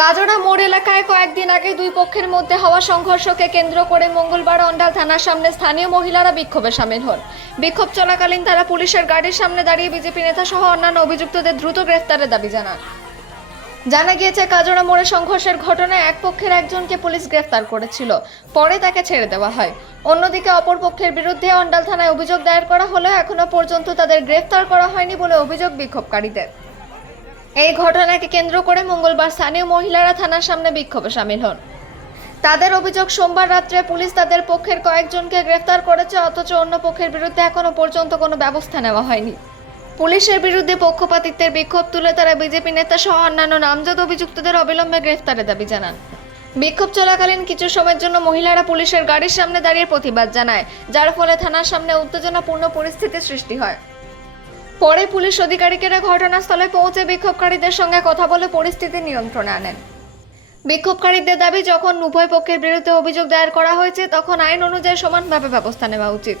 কাজরা মোড় এলাকায় কয়েকদিন আগে দুই পক্ষের মধ্যে হওয়া সংঘর্ষকে কেন্দ্র করে মঙ্গলবার অন্ডাল থানার সামনে স্থানীয় মহিলারা বিক্ষোভে সামিল হন। বিক্ষোভ চলাকালীন তারা পুলিশের গাড়ির সামনে দাঁড়িয়ে বিজেপি নেতা সহ অন্যান্য অভিযুক্তদের দ্রুত গ্রেফতারের দাবি জানান। জানা গিয়েছে, কাজরা মোড়ে সংঘর্ষের ঘটনায় এক পক্ষের একজনকে পুলিশ গ্রেফতার করেছিল, পরে তাকে ছেড়ে দেওয়া হয়। অন্যদিকে অপর পক্ষের বিরুদ্ধে অন্ডাল থানায় অভিযোগ দায়ের করা হলেও এখনো পর্যন্ত তাদের গ্রেফতার করা হয়নি বলে অভিযোগ বিক্ষোভকারীদের। এই ঘটনাকে কেন্দ্র করে মঙ্গলবার স্থানীয় মহিলারা থানার সামনে বিক্ষোভে সামিল হন। তাদের অভিযোগ, সোমবার রাত্রে পুলিশ তাদের পক্ষের কয়েকজনকে গ্রেফতার করেছে, অথচ অন্য পক্ষের বিরুদ্ধে এখনো পর্যন্ত কোনো ব্যবস্থা নেওয়া হয়নি। পুলিশের বিরুদ্ধে পক্ষপাতিত্বের বিক্ষোভ তুলে তারা বিজেপি নেতা সহ অন্যান্য নামজাদ অভিযুক্তদের অবিলম্বে গ্রেফতারের দাবি জানান। বিক্ষোভ চলাকালীন কিছু সময়ের জন্য মহিলারা পুলিশের গাড়ির সামনে দাঁড়িয়ে প্রতিবাদ জানায়, যার ফলে থানার সামনে উত্তেজনাপূর্ণ পরিস্থিতির সৃষ্টি হয়। পরে পুলিশ আধিকারিকেরা ঘটনাস্থলে পৌঁছে বিক্ষোভকারীদের সঙ্গে কথা বলে পরিস্থিতি নিয়ন্ত্রণে আনেন। বিক্ষোভকারীদের দাবি, যখন উভয় পক্ষের বিরুদ্ধে অভিযোগ দায়ের করা হয়েছে তখন আইন অনুযায়ী সমানভাবে ব্যবস্থা নেওয়া উচিত।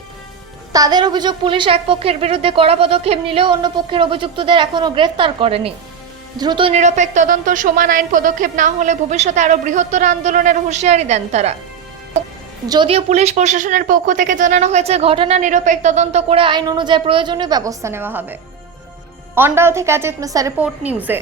তাদের অভিযোগ, পুলিশ এক পক্ষের বিরুদ্ধে কড়া পদক্ষেপ নিলেও অন্য পক্ষের অভিযুক্তদের এখনো গ্রেফতার করেনি। দ্রুত নিরপেক্ষ তদন্ত, সমান আইন পদক্ষেপ না হলে ভবিষ্যতে আরো বৃহত্তর আন্দোলনের হুঁশিয়ারি দেন তারা। যদিও পুলিশ প্রশাসনের পক্ষ থেকে জানানো হয়েছে, ঘটনা নিরপেক্ষ তদন্ত করে আইন অনুযায়ী প্রয়োজনীয় ব্যবস্থা নেওয়া হবে। অন্ডাল থেকে অজিত মিশ্রা, রিপোর্ট নিউজে।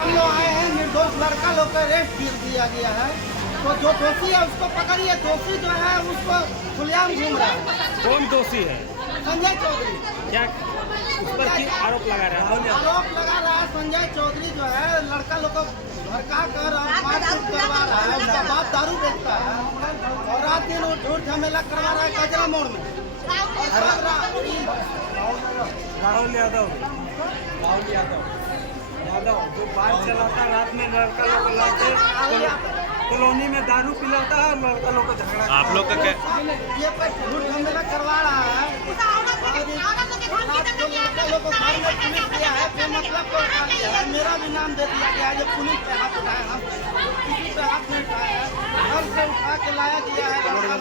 हम लोग आए हैं, निर्दोष लड़का लोग का रेस्ट दिया गया है, तो जो दोषी है उसको पकड़िए। दोषी जो है उसको खुलेआम घूम रहा है। कौन दोषी है? संजय चौधरी। क्या उस पर की आरोप लगा रहा है? आरोप लगा रहा है संजय चौधरी जो है लड़का लोग को भड़का कर मारपीट करवा रहा है। उसका बाप दारू बेचता है और रात दिन वो झूठ झमेला करवा रहा है काजरा मोड़ में। राहुल यादव जो बाइक चलाता है, रात में लड़का लोग को लाते कॉलोनी में दारू पिलाता है और लड़का लोग को झगड़ा। आप लोग का क्या ये पर झूठ झमेला करवा रहा है और लड़का लोग को घर में पुलिस दिया है, मतलब को उठा दिया है। मेरा भी नाम दे दिया गया है, जो पुलिस पे हाथ उठाया, हम किसी पे हाथ नहीं उठाया है। घर से उठा के लाया गया है लड़का